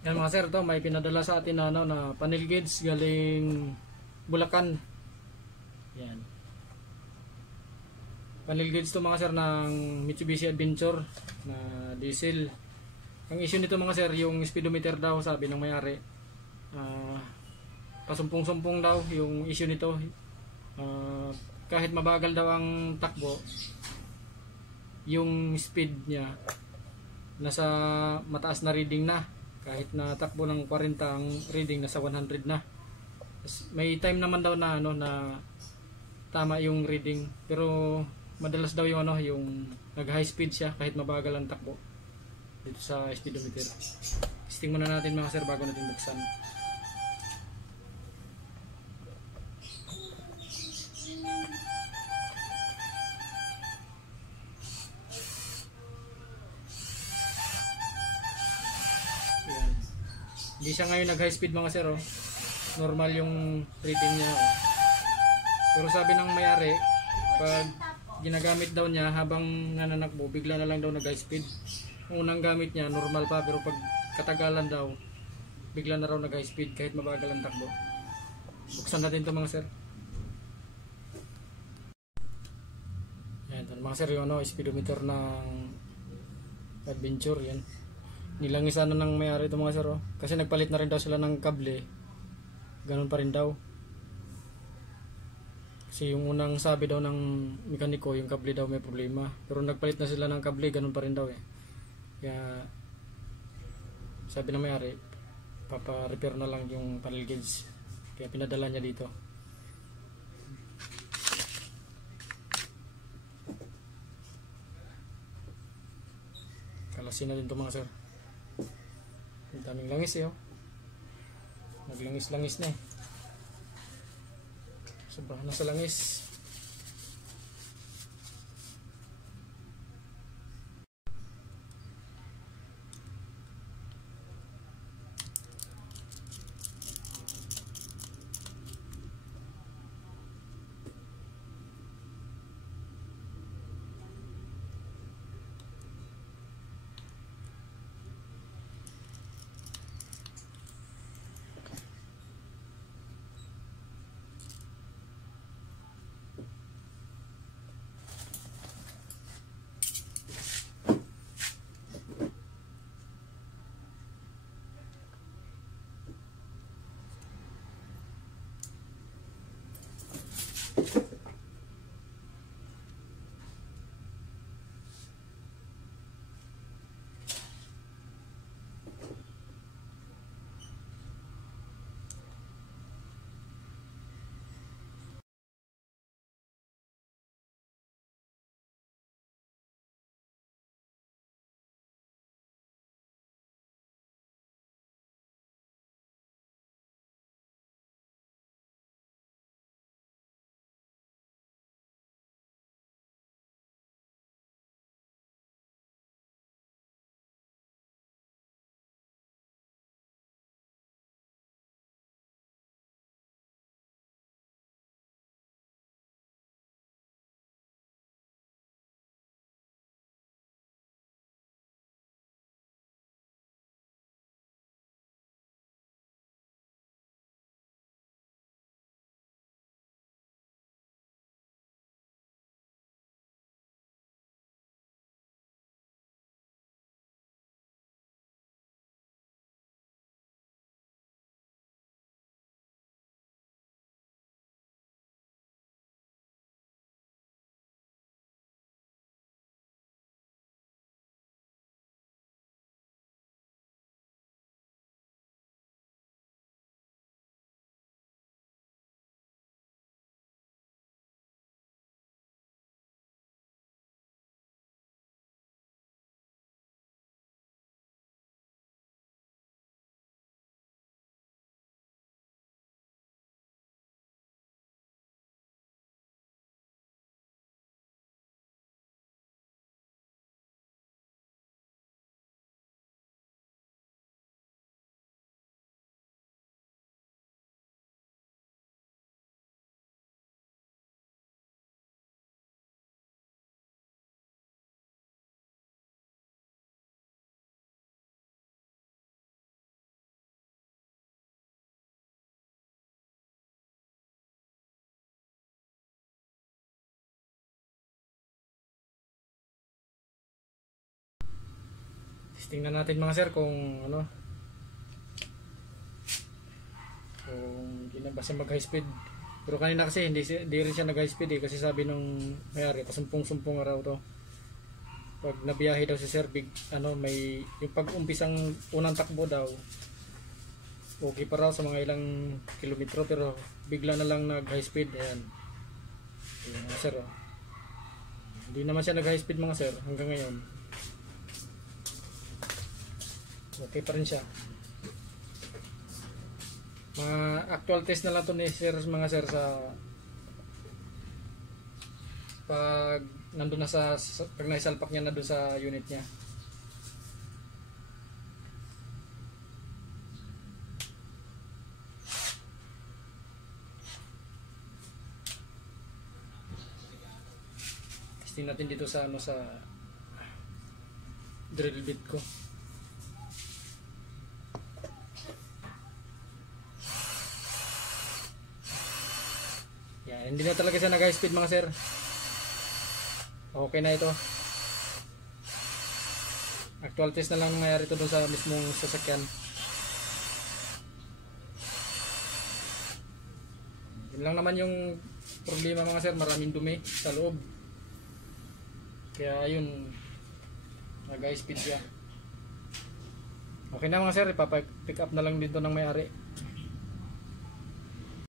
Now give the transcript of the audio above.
Yan mga sir, to may pinadala sa atin na, ano, na panel gauge galing Bulacan. Yan. Panel gauge to mga sir ng Mitsubishi Adventure na diesel. Ang issue nito mga sir, yung speedometer daw sabi ng may-ari. Pasumpong-sumpong daw yung issue nito. Kahit mabagal daw ang takbo, yung speed niya nasa mataas na reading na. Kahit na takbo ng 40 ang reading, nasa 100 na. May time naman daw na ano na tama yung reading, pero madalas daw yung ano, yung nag high speed siya kahit mabagal ang takbo dito sa speedometer. Testing muna natin mga sir bago natin buksan. Ayan. Hindi siya ngayon nag high speed mga sir, oh. Normal yung reading niya, oh. Pero sabi ng may-ari, pag ginagamit daw niya habang nananakbo, bigla na lang daw nag high speed. Unang gamit niya normal pa, pero pag katagalan daw bigla na raw nag high speed kahit mabagal ang takbo. Buksan natin to mga sir. Ayan mga sir, yung ano, speedometer ng Adventure. Yan, nilangisan na ng may-ari ito mga sir, oh. Kasi nagpalit na rin daw sila ng kable, ganun pa rin daw. Kasi yung unang sabi daw ng mekaniko, yung kable daw may problema, pero nagpalit na sila ng kable, ganun pa rin daw eh. Kaya sabi ng may-ari, papa-repair na lang yung panel gauge, kaya pinadala niya dito. Kalasin na din ito mga sir. Ang daming langis eh, oh. Naglangis-langis na eh. Sobrang na sa langis. Tingnan natin mga sir kung ano, kung hindi na ba siya mag high speed. Pero kanina kasi hindi rin siya nag high speed kasi sabi nung mayari pasumpong-sumpong araw to. Pag nabiyahe daw si sir may yung pag umpisang unang takbo daw okay pa raw sa mga ilang kilometro, pero bigla na lang nag high speed. Ayan mga sir hindi naman siya nag high speed mga sir hanggang ngayon, okay pa rin siya. Mga actual test na lang to ni sir mga sir sa pag nandun na pag naisalpak niya na doon sa unit niya. Testing natin dito sa sa drill bit ko. Yan, hindi na talaga siya nag high speed mga sir. Okay na ito. Actual test na lang nangyari ito doon sa mismong sasakyan. Yun lang naman yung problema mga sir, maraming dumi sa loob. Kaya yun, nag high speed siya. Okay na mga sir, ipapick up na lang dito ng may-ari.